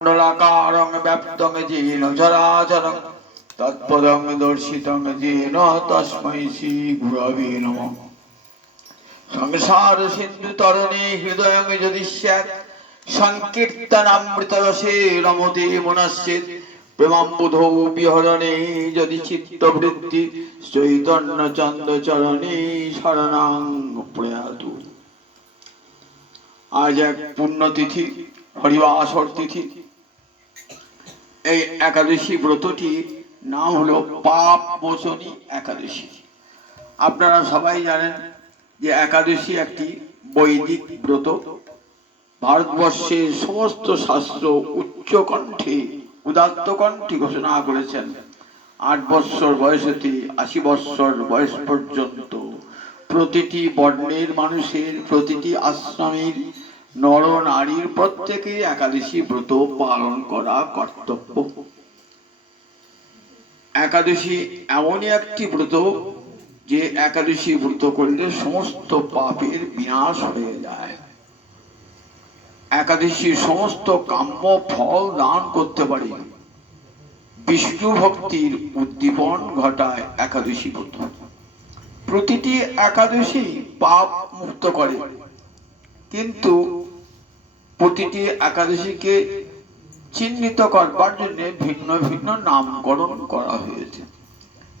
मण्डलाकारं व्याप्तं येन चराचरं तत्पदं दर्शितं येन तस्मै श्रीगुरवे नमः। संसारसिन्धुतरणे हृदयं यदि स्यात् संकीर्तनामृतरसे रमते मनश्चेत् प्रेमाम्बुधौ विहरणे यदि चित्तवृत्ति चैतन्यचन्द्रचरणे शरणां प्रयातु। आज एक पुण्यतिथि हरिवासर तिथि। এই একাদশী ব্রতটি নাম হলো পাপ মোচনী একাদশী। আপনারা সবাই জানেন যে একাদশী একটি বৈদিক ব্রত। ভারতবর্ষের সমস্ত শাস্ত্র উচ্চ কণ্ঠে উদাত্ত কণ্ঠে ঘোষণা করেছেন 8 বৎসর বয়স হতে 80 বৎসর বয়স পর্যন্ত প্রতিটি বর্ণের মানুষের, প্রতিটি আশ্রমের নর নারীর প্রত্যেকে একাদশী ব্রত পালন করা কর্তব্য। একাদশী এমনই একটি ব্রত যে একাদশী ব্রত করলে সমস্ত পাপের বিনাশ হয়ে যায়। একাদশী সমস্ত কাম্য ফল দান করতে পারে। বিষ্ণু ভক্তির উদ্দীপন ঘটায় একাদশী ব্রত। প্রতিটি একাদশী পাপ মুক্ত করে, কিন্তু প্রতিটি একাদশীকে চিহ্নিত করবার জন্য ভিন্ন ভিন্ন নামকরণ করা হয়েছে।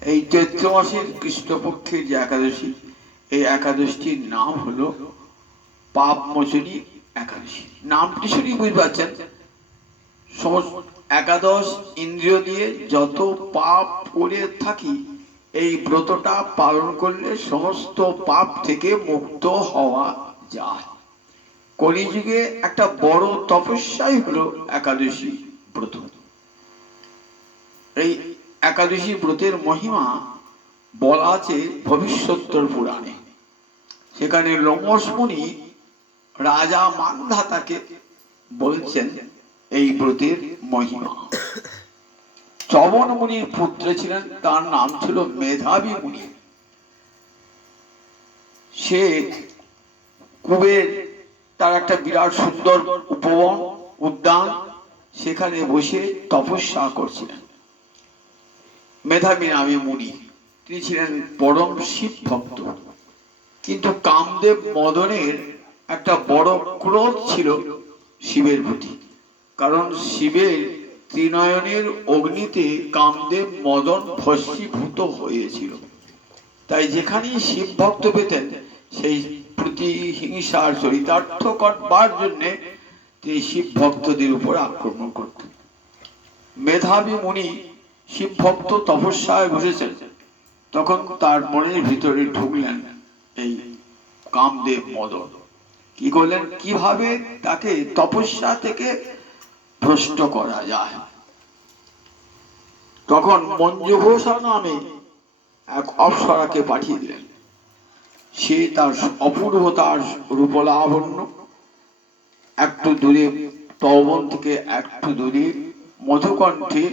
এই চৈত্র মাসের কৃষ্ণপক্ষের যে একাদশী, এই একাদশীর নাম হলো পাপ মোচনী একাদশী। নামটি শুনেই বুঝতে পারছেন, একাদশ ইন্দ্রিয় দিয়ে যত পাপ করে থাকি এই ব্রতটা পালন করলে সমস্ত পাপ থেকে মুক্ত হওয়া যায়। কলিযুগে একটা বড় তপস্যাই হলো একাদশী ব্রত। এই একাদশী ব্রতের মহিমা বলা আছে ভবিষ্যোত্তর পুরাণে। সেখানে লোমশ মুনি রাজা মান্ধাতাকে বলছেন এই ব্রতের মহিমা। চবন মুনির পুত্র ছিলেন, তার নাম ছিল মেধাবী মুনি। সে কুবের, তার একটা বিরাট সুন্দর উপবন উদ্যান, সেখানে বসে তপস্যা করছিলেন। মেধাবী নামে মুনি, তিনি ছিলেন পরম শিব ভক্ত। কিন্তু কামদেব মদনের একটা বড় ক্রোধ ছিল শিবের প্রতি, কারণ শিবের ত্রিনয়নের অগ্নিতে কামদেব মদন ভস্মীভূত হয়েছিল। তাই যেখানেই শিব ভক্ত পেতেন সেই প্রতিহিংসার চরিতার্থ করবার জন্য তিনি শিব ভক্তদের উপর আক্রমণ করতেন। মেধাবী মুনি শিব ভক্ত তপস্যায় বসেছেন, তখন তার মনের ভিতরে ঢুকলেন এই কামদেব মদন। কি করলেন, কিভাবে তাকে তপস্যা থেকে ভ্রষ্ট করা যায়। তখন মঞ্জু ঘোষা নামে এক অপ্সরাকে পাঠিয়ে দিলেন। সে তার অপূর্বতার রূপলাবণ্য, একটু দূরে তওবন থেকে একটু দূরে মধুকণ্ঠে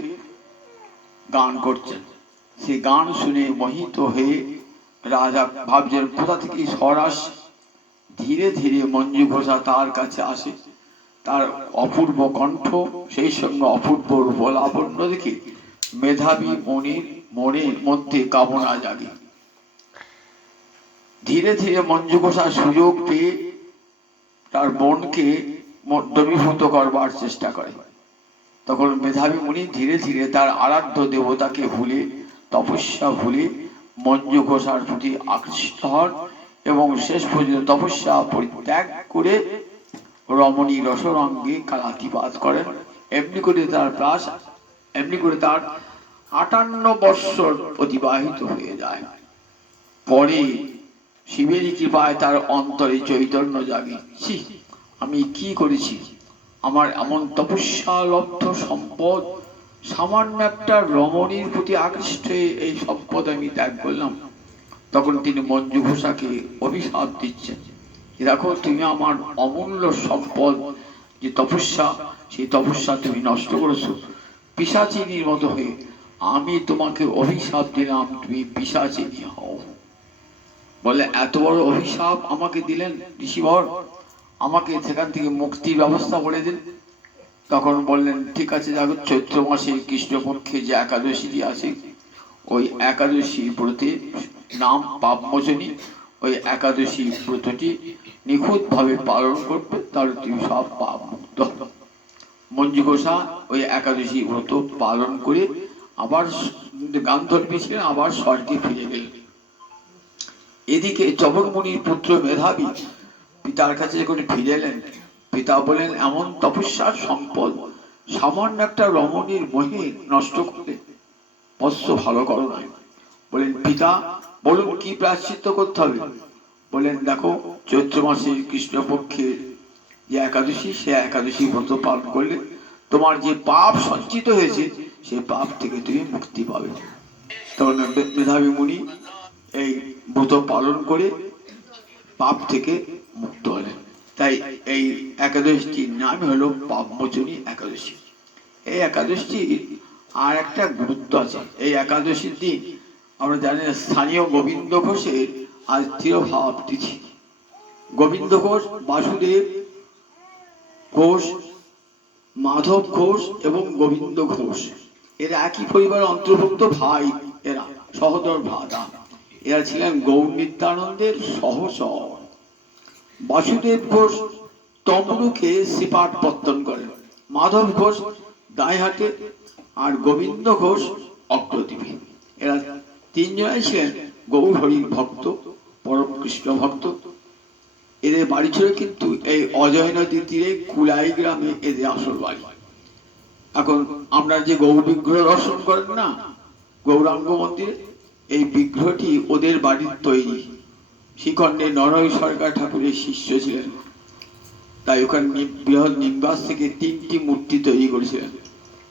গান করছেন। সে গান শুনে মোহিত হয়ে রাজা ভাবছেন কোথা থেকে স্বরাস। ধীরে ধীরে মঞ্জু ঘোষা তার কাছে আসে। তার অপূর্ব কণ্ঠ, সেই সঙ্গে অপূর্ব রূপলাবণ্য দেখে মেধাবী মুনির মনের মধ্যে কামনা জাগে। ধীরে ধীরে মঞ্জু ঘোষা সুযোগ পেয়ে তার মনকে দ্রবীভূত করবার চেষ্টা করে। তখন মেধাবী মুনি ধীরে ধীরে তার আরাধ্য দেবতাকে ভুলে, তপস্যা ভুলে মঞ্জু ঘোষার প্রতি আকৃষ্ট হন এবং শেষ পর্যন্ত তপস্যা পরিত্যাগ করে রমণী রসরঙ্গে কালাতিপাত করেন। এমনি করে তার 58 বৎসর অতিবাহিত হয়ে যায়। পরে শিবের কৃপায় তার অন্তরে চৈতন্য জাগে। আমি কি করেছি, আমার এমন তপস্যা লব্ধ সম্পদ, সামান্য একটা রমণীর প্রতি আকৃষ্ট হয়ে এই সম্পদ আমি ত্যাগ করলাম। তখন তিনি মঞ্জু ঘোষাকে অভিশাপ দিচ্ছেন, দেখো তুমি আমার অমূল্য সম্পদ যে তপস্যা, সেই তপস্যা তুমি নষ্ট করেছো পিশাচিনীর মতো হয়ে। আমি তোমাকে অভিশাপ দিলাম, তুমি পিশাচিনী হও। বলে এত বড় অভিশাপ আমাকে দিলেন ঋষিবর, আমাকে সেখান থেকে মুক্তির ব্যবস্থা করে দিন। তখন বললেন ঠিক আছে, দেখো চৈত্র মাসে কৃষ্ণপক্ষে যে একাদশীটি আছে, ওই একাদশী ব্রতে নাম পাপমোচনী, ওই একাদশী ব্রতটি নিখুঁতভাবে পালন করবে, তাহলে তুমি সব পাপ মুক্ত হবে। মঞ্জু ঘোষা ওই একাদশী ব্রত পালন করে আবার গান্ধর্বী ছিলেন, আবার স্বর্গে ফিরে গেলেন। এদিকে চবনমুনির পুত্র মেধাবী পিতার কাছে যখন ফিরে এলেন, পিতা বলেন এমন তপস্যার সম্পদ সামান্য একটা রমণীর মোহে নষ্ট করলে বৎস ভালো করো নাই। বলেন পিতা বলুন কি প্রায়শ্চিত্ত করতে হবে। বলেন দেখো চৈত্র মাসের কৃষ্ণপক্ষের যে একাদশী, সে একাদশী ব্রত পালন করলে তোমার যে পাপ সঞ্চিত হয়েছে সেই পাপ থেকে তুমি মুক্তি পাবে। তখন মেধাবী মুনি এই ব্রত পালন করে পাপ থেকে মুক্ত হলেন। তাই এই একাদশীটির নাম হলো পাপমোচনী একাদশী। এই একাদশীর আর একটা গুরুত্ব আছে। এই একাদশীর দিন আমরা জানি স্থানীয় গোবিন্দ ঘোষের আজ তিরোভাব তিথি। গোবিন্দ ঘোষ, বাসুদেব ঘোষ, মাধব ঘোষ এবং গোবিন্দ ঘোষ এরা একই পরিবারের অন্তর্ভুক্ত ভাই, এরা সহোদর ভ্রাতা। এরা ছিলেন গৌর নিত্যানন্দের সহচর। বাসুদেব ঘোষ তমরুকে শ্রীপাঠ পত্তন করেন, মাধব ঘোষ দায় হাতে, আর গোবিন্দ ঘোষ অগ্রদ্বীপে। এরা তিনজনাই ছিলেন গৌর হরির ভক্ত, পরম কৃষ্ণ ভক্ত। এদের বাড়ি ছিল কিন্তু এই অজয় নদীর তীরে কুলাই গ্রামে এদের আসল বাড়ি। এখন আমরা যে গৌর বিগ্রহ দর্শন করেন না গৌরাঙ্গ মন্দিরে, এই বিগ্রহটি ওদের বাড়ির তৈরি। শ্রীখণ্ডে নরহরি সরকার ঠাকুরের শিষ্য ছিলেন, তাই ওখানে বৃহৎ নিমগাছ থেকে 3টি মূর্তি তৈরি করেছিলেন।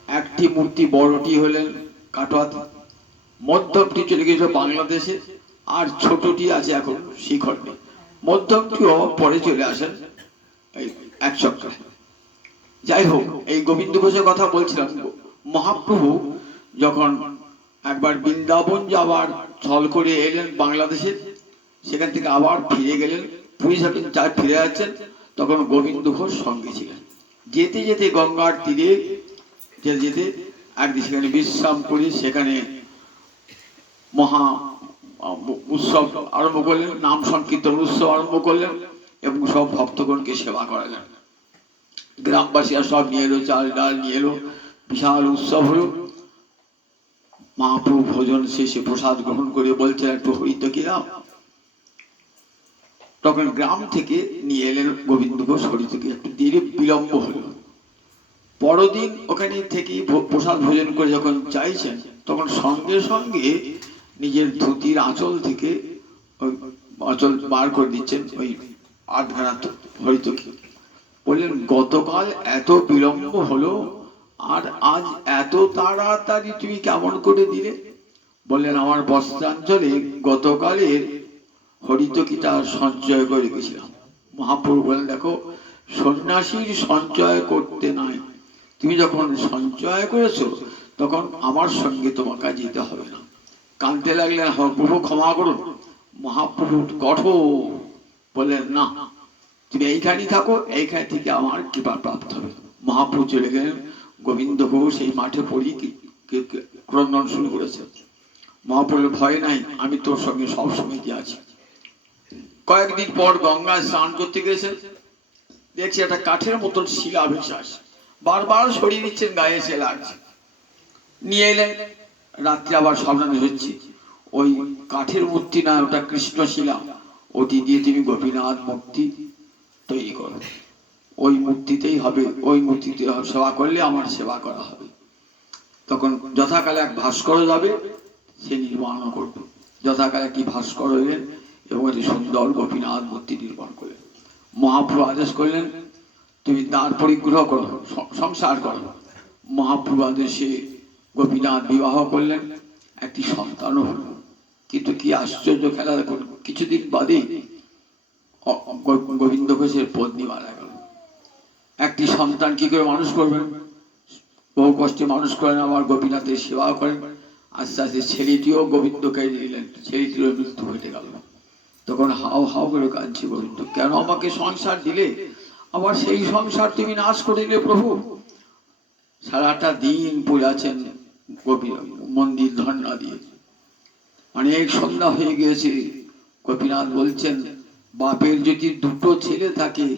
একটি মূর্তি বড়টি হলেন কাটোয়াতে, মধ্যমটি চলে গেছিল বাংলাদেশে, আর ছোটটি আছে এখন শ্রীখণ্ডে। মধ্যমটিও পরে চলে আসেন এই এক চক্রে। যাই হোক, এই গোবিন্দ ঘোষের কথা বলছিলাম। মহাপ্রভু যখন একবার বৃন্দাবন যাবার ছল করে এলেন বাংলাদেশে, সেখান থেকে আবার ফিরে গেলেন, পুরী যখন ফিরে যাচ্ছেন তখন গোবিন্দ ঘোষ সঙ্গে ছিলেন। যেতে যেতে গঙ্গার তীরে যেতে একদিন সেখানে বিশ্রাম করে সেখানে মহা উৎসব আরম্ভ করলেন, নাম সংকীর্তন উৎসব আরম্ভ করলেন এবং সব ভক্তগণকে সেবা করালেন। গ্রামবাসীরা সব নিয়ে এলো, চাল ডাল নিয়ে এলো, বিশাল উৎসব হলো। মহাপ্রভু ভোজন শেষে প্রসাদ গ্রহণ করে বলছেন একটু হইত কি দাও। তখন গ্রাম থেকে নিয়ে এলেন গোবিন্দ ঘোষ হরিতকে, একটু দেরি বিলম্ব হলো। পরদিন ওখানে থেকে প্রসাদ ভোজন করে যখন চাইছেন, তখন সঙ্গে সঙ্গে নিজের ধুতির আঁচল থেকে আঁচল বার করে দিচ্ছেন ওই আধখানা হরিতকে। বললেন গতকাল এত বিলম্ব হলো আর আজ এত তাড়াতাড়ি তুমি কেমন করে দিলে। বললেন আমার বস্ত্রাঞ্চলে গতকালের হরিতকিটা সঞ্চয় করে রেখেছিলাম। মহাপ্রভু বলেন দেখো সন্ন্যাসীর সঞ্চয় করতে নাই, তুমি যখন সঞ্চয় করেছো তখন আমার সঙ্গে তোমাকে যেতে হবে না। কাঁদতে লাগলেন, প্রভু ক্ষমা করুন। মহাপ্রভু কঠোর, বললেন না তুমি এইখানেই থাকো, এইখান থেকে আমার কৃপা প্রাপ্ত হবে। মহাপ্রভু চলে গেলেন। গোবিন্দ ঘোষ এই মাঠে পড়ি ক্রন্দন শুরু করেছে। মহাপ্রভুর ভয় নাই, আমি তোর সঙ্গে সবসময় কি আছি। কয়েকদিন পর গঙ্গায় স্নান করতে গেছে, দেখছি একটা কাঠের মতন শিলা বিশ্বাস বারবার সরিয়ে দিচ্ছেন, গায়ে এসে লাগছে। নিয়ে এলেন, রাত্রে আবার স্বপ্নে হচ্ছে ওই কাঠের মূর্তি না, ওটা কৃষ্ণ শিলা, ওটি দিয়ে তুমি গোপীনাথ মূর্তি তৈরি করো, ওই মূর্তিতেই হবে, ওই মূর্তিতে সেবা করলে আমার সেবা করা হবে। তখন যথাকালে এক ভাস্কর যাবে, সে নির্মাণ করবে। যথাকালে একটি ভাস্কর হইলেন এবং একটি সুন্দর গোপীনাথ মূর্তি নির্মাণ করলেন। মহাপ্রভু আদেশ করলেন তুমি তার পরিগ্রহ করো, সংসার করো। মহাপ্রভু আদেশে গোপীনাথ বিবাহ করলেন, একটি সন্তানও হল। কিন্তু কি আশ্চর্য খেলা দেখুন, কিছুদিন বাদে গোবিন্দ ঘোষের পত্নী মারা গেল। একটি সন্তান কি করে মানুষ করবেন, বহু কষ্টে মানুষ করেন, আবার গোপীনাথের সেবা করেন। আস্তে আস্তে ছেলেটিও গোবিন্দকে নিলেন, ছেলেটিরও মৃত্যু ঘটে গেল। তখন হাও হাও করে কাঁদছে গোবিন্দ, কেন আমাকে সংসার দিলে, আবার সেই সংসার তুমি নাশ করে দিলে প্রভু। সারাটা দিন পড়ে আছেন মন্দির ধর্ণা দিয়ে। অনেক সন্ধ্যা হয়ে গিয়েছে। গোপীনাথ বলছেন, বাপের যদি দুটো ছেলে থাকে,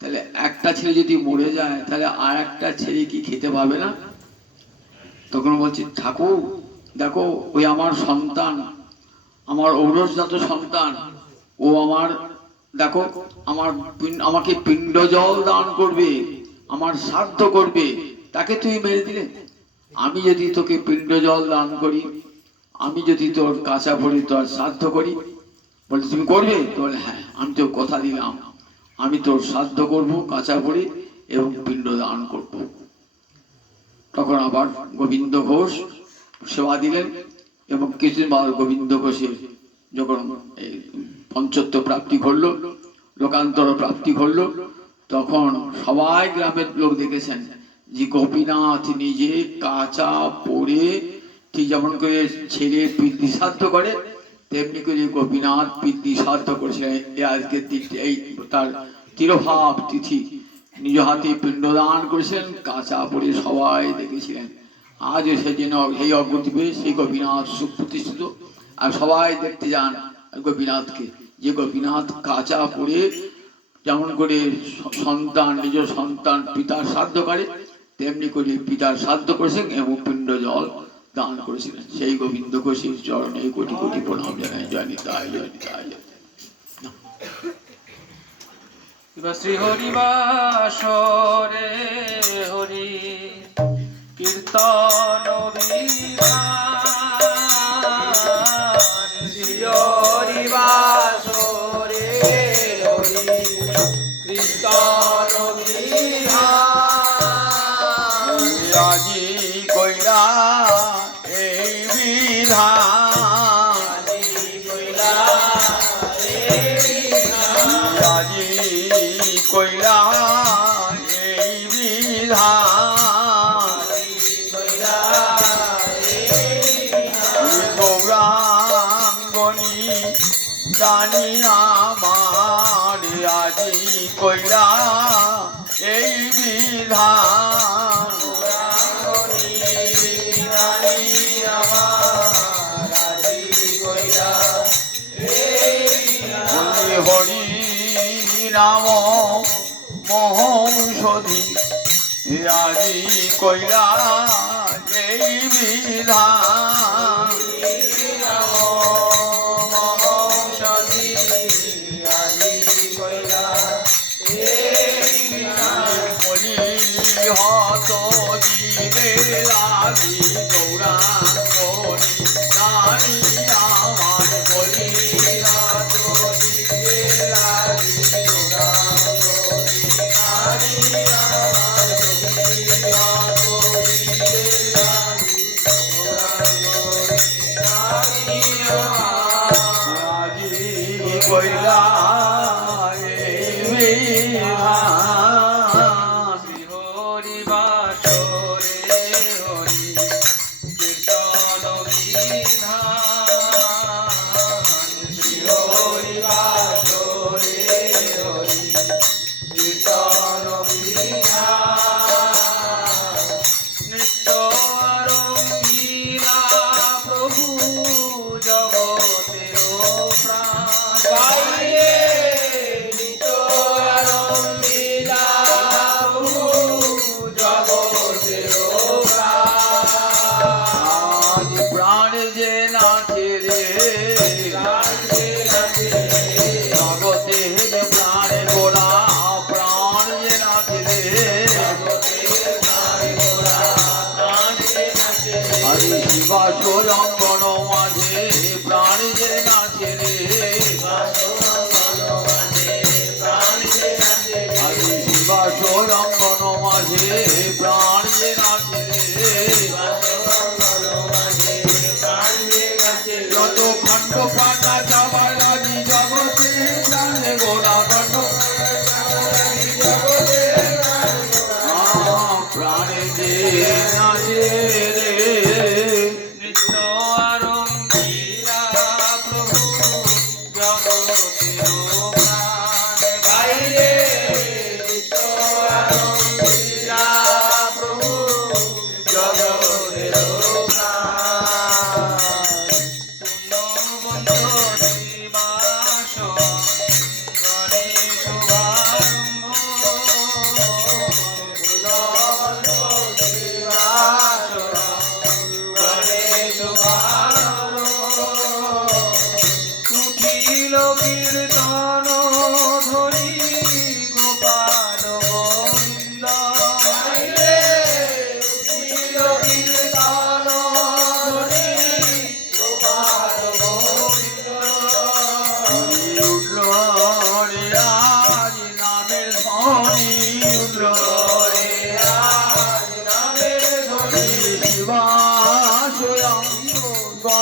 তাহলে একটা ছেলে যদি মরে যায়, তাহলে আর একটা ছেলে কি খেতে পাবে না? তখন বলছি, ঠাকুর দেখো, ওই আমার সন্তান, আমার ঔরসজাত সন্তান, ও আমার দেখো আমাকে পিণ্ড জল দান করবে, আমার শ্রাদ্ধ করবে, তাকে তুই মেরে দিলে। আমি যদি তোকে পিণ্ড জল দান করি, আমি যদি তোর কাঁচা পড়ি, তোর শ্রাদ্ধ করি, বলে তুমি করবে তো? বলে হ্যাঁ, আমি তোর কথা দিলাম, আমি তোর শ্রাদ্ধ করবো, কাঁচা পড়ি এবং পিণ্ড দান করব। তখন আবার গোবিন্দ ঘোষ সেবা দিলেন এবং কিছুদিন বাদ গোবিন্দ ঘোষের যখন এই পঞ্চত্ব প্রাপ্তি ঘটল, লোকান্তর প্রাপ্তি ঘটল, তখন সবাই গ্রামের লোক দেখেছেন যে গোপীনাথ নিজে কাঁচা পড়ে, ঠিক যেমন করে ছেলে পিতৃ শ্রাদ্ধ করে, তেমনি করে গোপীনাথ পিতৃ শ্রাদ্ধ করেছিলেন। আজকের দিকটি এই তার তিরোভাব তিথি, নিজ হাতে পিণ্ডদান করেছেন, কাঁচা পড়ে সবাই দেখেছিলেন। আজও সেদিন সেই অগ্রদ্বীপে সেই গোপীনাথ সুপ্রতিষ্ঠিত, আর সবাই দেখতে যান গোপীনাথকে, যে গোপীনাথ কাঁচা পড়ে যেমন করে সন্তান নিজ সন্তান পিতার শ্রাদ্ধ করে, তেমনি করে পিতার শ্রাদ্ধ করেছেন এবং পিণ্ড জল দান করেছিলেন। সেই গোবিন্দ ঘোষের চরণে কোটি কোটি প্রণাম জানাই। জয় নিতাই, জয় নিতাই। শ্রী হরিবাসরে হরি কীর্তন বিধান, শ্রী হরিবাসরে হরি কীর্তন বিধান, আজি কইলা এই বিধান, আজি কইলা এই বিধান, গৌরাঙ্গনি জানি আমার, আজি কইলা এই বিধান, হরি নাম মহৌষধি, আজি কইলা এই বিধান, বলি হত দিনে লাগি গৌরাঙ্গনি জানি আমার, বলি হত দিনে লাগি গৌরাঙ্গনি জানি আমার, বলি হত দিনে লাগি গৌরাঙ্গনি জানি আমার, আজি কইলা শ্রী হরিবাসরে হরি কীর্তন বিধান, শ্রী হরিবাসরে হরি কীর্তন বিধান, নিত্য রঙ্গিলা প্রভু জগতের প্রাণ, গাইয়ে নিত্য রঙ্গিলা প্রভু জগতের প্রাণ, প্রাণ যে নাচে রে, জগতের প্রাণ গোড়া, প্রাণ যে নাচে রে, হরি শিবাস রঙ্গন মাঝে প্রাণ যে নাচে রে, হরি শিবাস রঙ্গন মাঝে প্রাণ যে নাচে রে, যত খণ্ড পাতা যাবার লাগি জগতে প্রাণে গোড়া, খণ্ড প্রাণে যে নাচে রে, নিত্য রঙ্গিলা প্রভু জগতের প্রাণ, গাইলে নিত্য রঙ্গিলা প্রভু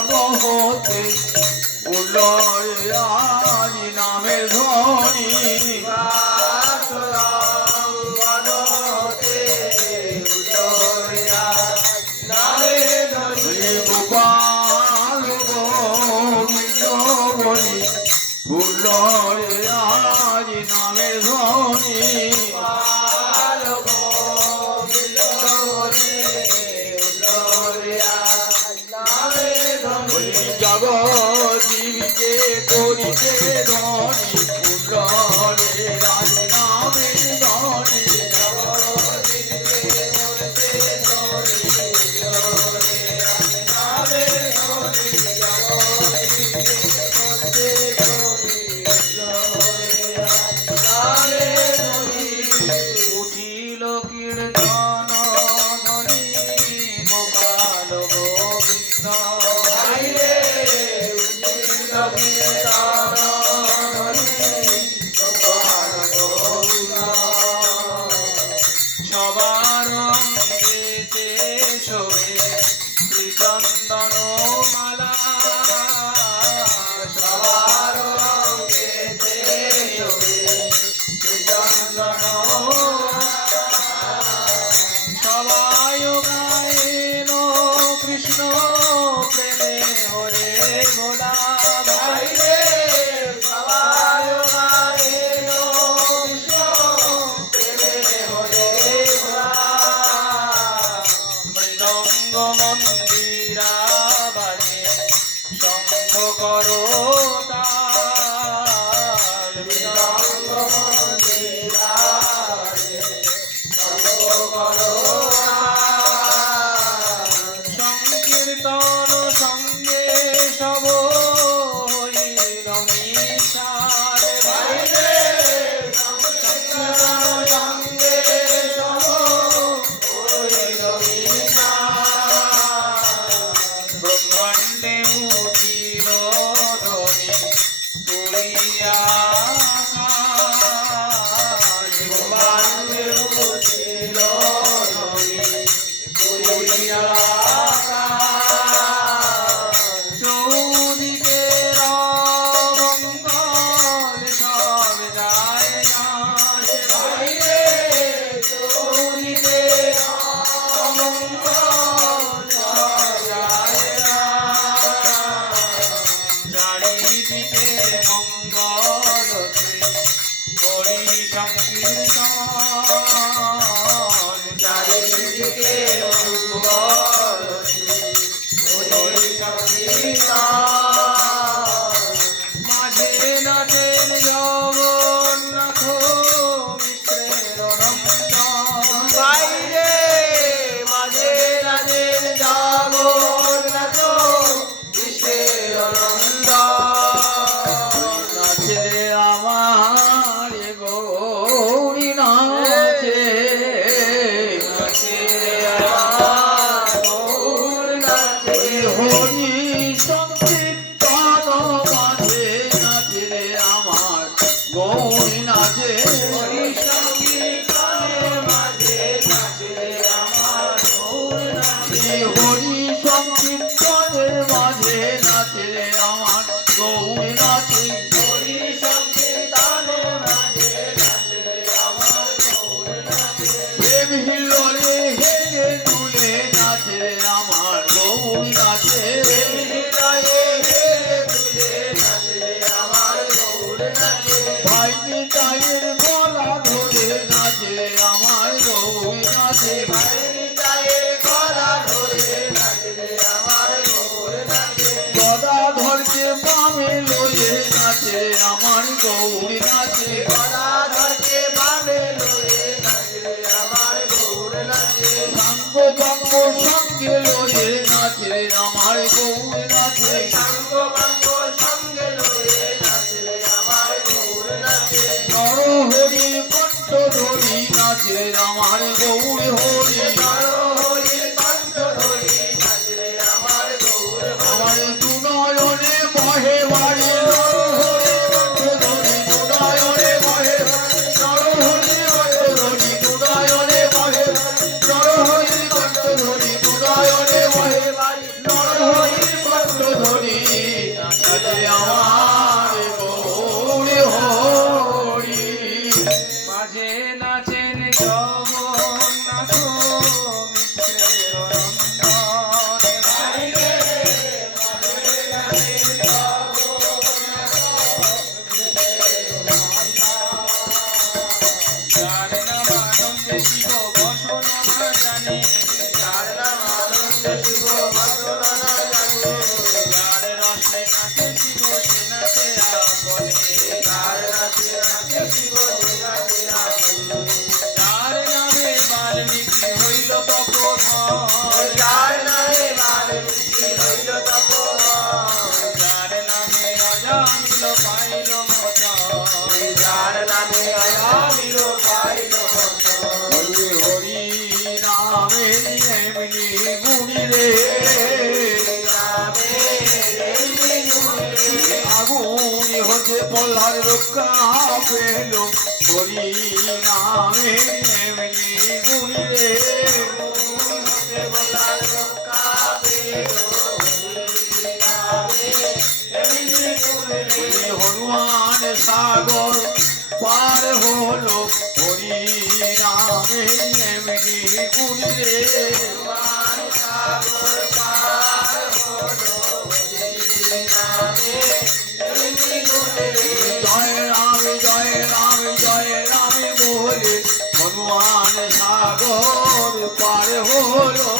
চিন্তন হতে উল্লয় আজ নামের ধ্বনি গোপাল গোবিন্দ বলি উল্লয় আজ নামের ধ্বনি জগৎজীবীকে করিতে ধনী উল্লয়ে রাজ নামের ধ্বনি উঠিল কীর্তন ধ্বনি গোপাল গোবিন্দ সবার অঙ্গেতে শোভে শ্রীচন্দন মালা সবার অঙ্গেতে শোভে শ্রীচন্দন সবাই গায়েন কৃষ্ণ প্রেমে হরে ভোলা ভাইরে সবাই গায়েন কৃষ্ণ প্রেমে হরে ভোলা মৃদঙ্গ মন্দিরা বাজে শঙ্খ করো তাল মৃদঙ্গ মন্দিরা বাজে শঙ্খ করো সংকীর্তন সঙ্গে সব হইল মিশাল ভাইরে সংকীর্তন সঙ্গে সব হইল মিশাল ব্রহ্মাণ্ডে উঠিল ধ্বনি তুলিয়া আকাশ ব্রহ্মাণ্ডে উঠিল ধ্বনি তুলিয়া চৌদিকে মঙ্গল সব যায় নাশ ভাইরে চৌদিকে মঙ্গল সব যায় চারিদিকে মঙ্গল শ্রী হরি সংকীর্তন চারিদিকে মঙ্গল শ্রী হরি সংকীর্তন মাঝে নাচেন জগন্নাথ মিশ্রের নন্দন বাইরে মাঝে নাচেন জগন্নাথ মিশ্রের নন্দন নাচে আমার গৌরী নাচে নাচে আমার গৌর নাচে হরি সংকীর্তন মাঝে নাচে রে আমার গৌরী নাচে হরি সংকীর্তনের মাঝে নাচে আমার গৌর নাচে হরি সংকীর্তনের মাঝে নাচে রে আমার গৌরী নাচে হরি সংকীর্তনের মাঝে নাচে আমার গৌর নাচে প্রেম হিলোরে হেলে দুলে নাচে রে আমার গৌরী নাচে হৃদয়ে হেলে দুলে নাচে আমার গৌর নাচে ভাইনি তাইয়ের গলা ধরে নাচে রে আমার গৌরী নাচে ভাইরি গায়ে গলা ধরে নাচে আমার গৌর নাচে গদাধরকে বামে লয়ে নাচে রে আমার গৌরী নাচে গদাধরকে বামে লয়ে নাচে আমার গৌর নাচে সাঙ্গ বাঙ্গ সঙ্গে লয়ে নাচে রে আমার গৌরী নাচে সাঙ্গ বাঙ্গ সঙ্গে লয়ে নাচে আমার গৌর নাচে নর হরি কণ্ঠ ধরি নাচে রে আমার গৌরী হরি নর হরি কণ্ঠ ধরি নাচে আমার গৌর আমার দুনয়নে বহে বাড়ি নর হরি কণ্ঠ ধরি দুনয়নে বহে নর হরি কণ্ঠ ধরি দুনয়নে বহে নর হরি কণ্ঠ ধরি দুনয়নে বহে নর হরি কণ্ঠ যার নাম আনন্দে শিব বসন না জানে, যার নাম আনন্দে শিব বসন না জানে, যার রসে নাচে শিব সে নাচে আপনে, যার নাচে নাচে শিব সে নাচে আপনে, যার নামে বাল্মীকি হইল তপোধন, যার নামে বাল্মীকি হইল তপোধন, যার নামে অজামিল পাইল মোচন, যার নামে অজামিল পাইল মোচন। হরি হরি নামে এমনি গুণী রে, আগুন হতে প্রহ্লাদ রক্ষা পেল, হরি নামে এমনি গুণী রে, হনুমান সাগর পার হলো, হরি নামে এমনি গুণী রে, জয় রাম জয় রাম জয় রাম বলে হনুমান সাগর পার হলো,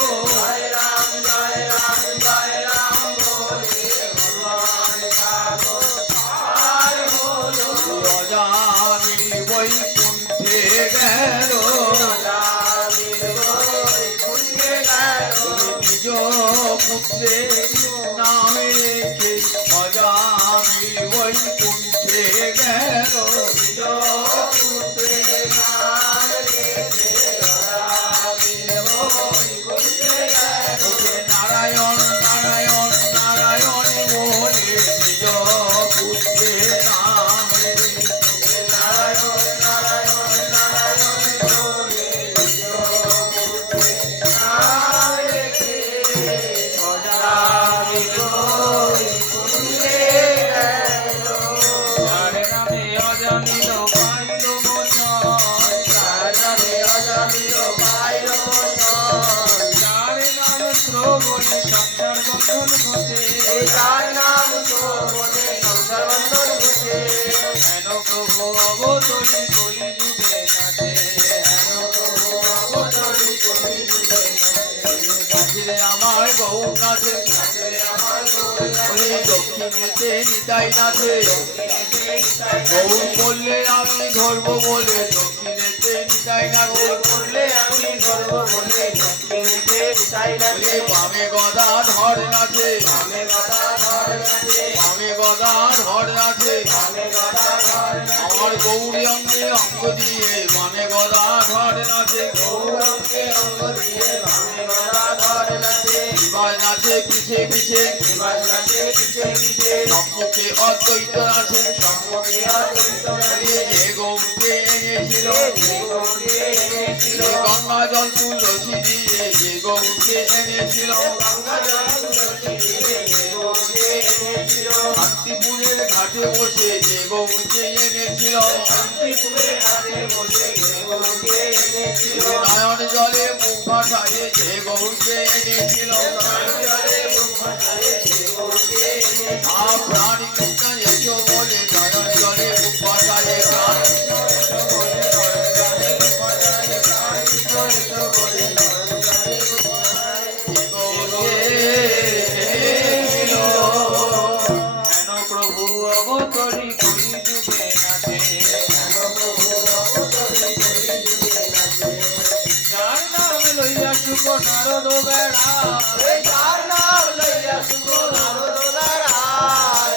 অজামিল বৈকুণ্ঠে গেল, নিজ পুত্রের নামে রেখে অজামিল বৈকুণ্ঠে গেল, নারায়ণ নারায়ণ নারায়ণ বলে নিজ পুত্রের নামে যার নামে অজামিল পাইল মোচন, যার নাম শ্রবণে সংসার বন্ধন ঘটে, হেন প্রভু অবতরী কলি যুগে নাচে, নাচে আমার বউ নাচে, ওই দক্ষিণেতে নিতাই নাচে, গৌর বললে আমি ধরবো বলে দক্ষিণেতে নিতাই নাচে, ওই বামে গদা ধর নাচে, বামে গদা ধর নাচে, আমার গৌরী অঙ্গে অঙ্গ দিয়ে বামে গদা ধর নাচে, শিবায় নাচে পিছে পিছে, সম্মুখে অদ্বৈত নাচে, যে গৌরকে এনেছিল গঙ্গা জল তুলসী দিয়ে, যে গৌরকে এনেছিল শান্তিপুরের ঘাটে বসে, যে গৌরকে এনেছিল নয়ন জলে মুখ ভাসায়ে, যে গৌরকে এনেছিল প্রাণ কৃষ্ণ এসো বলে নয়ন জলে মুখ ভাসায়ে, প্রাণ হেন প্রভু অবতরী কলি যুগে নাচে, যার নাম লইয়া শুক নারদ বেড়া,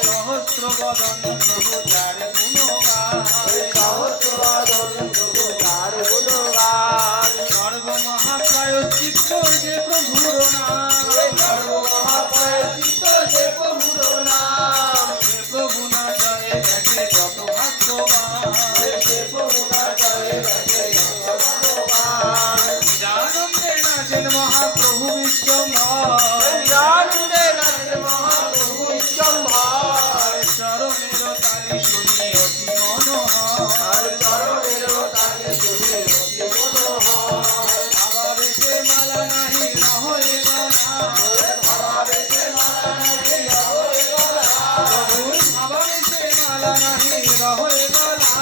সহস্র বদন প্রভু যার গুণগান, সর্ব মহাপ্রায়শ্চিত্ত যে প্রভুর নাম, সে প্রভু না জয়ে দেখে যত ভাগ্যবান, জানন্দে নাচেন মহাপ্রভু বিশ্বম্ভর, চরণের তালি শুনি অতি মনোহর, বাবা বেশে মালা নাহি ভাবাবেশে মালা নাহি রহরে গলা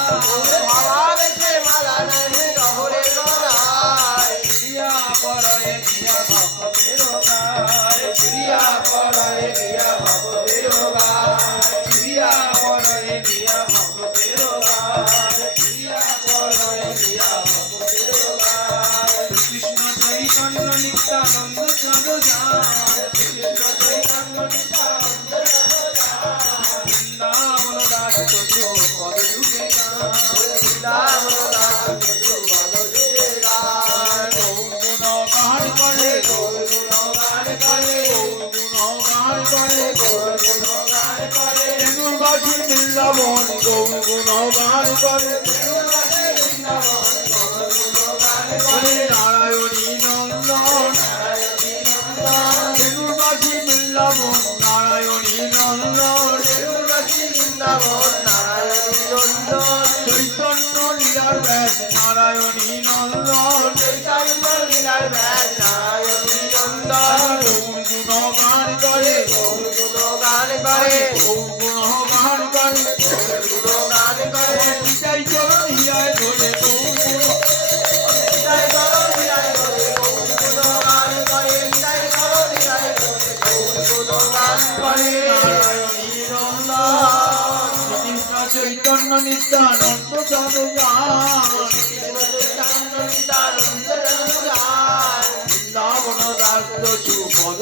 ভাবাবেশে মালা নাহি রহরে গলায় ক্রিয়া পরয়ে দিয়া ভক্তের গায় ক্রিয়া পরায় গিয়া ভক্তের গায় ক্রিয়া পরয়ে দিয়া ভক্তের গায় ক্রিয়া পরায় গিয়া ভক্তের গায় কৃষ্ণ চৈতন্য নিত্যানন্দ চাঁদ যায় কৃষ্ণ চৈতন্য নিত্যানন্দ বৃন্দাবন দাস চতু পদ যুগে গায় বৃন্দাবন দাস চতু পদ যুগে গায় গুণ গান করে গৌর গুণ গান করে গুণ গান করে গৌর গুণ গান করে তেনুরবাসী বৃন্দাবন গৌর গুণ গান করে বৃন্দাবন গৌর গুণ গান করে নারায়ণী নন্দন নারায়ণী নন্দন তেনুরবাসী বৃন্দাবন নারায়ণী নন্দন বেণুরাশি বৃন্দাবন নারায়ণী নন্দন চৈতন্য লীলার ব্যাস নারায়ণী নন্দন চৈতন্য লীলার ব্যাস নারায়ণী নন্দন গৌর গুণ গান করে গৌর গুণ গান করে গৌর গুণ গান করে গৌর গুণ গান করে নিতাই চরণ হিয়ায় ধরে গৌর গুণ জয় করো বিরায় করে গৌর গুণ গান করে জয় করো বিরায় করে গৌর গুণ গান করে নারায়ণী নন্দন কৃষ্ণ চৈতন্য নিত্যানন্দ চাঁদ গান কৃষ্ণ চৈতন্য নিত্যানন্দ গান বৃন্দাবন দাস চু পদ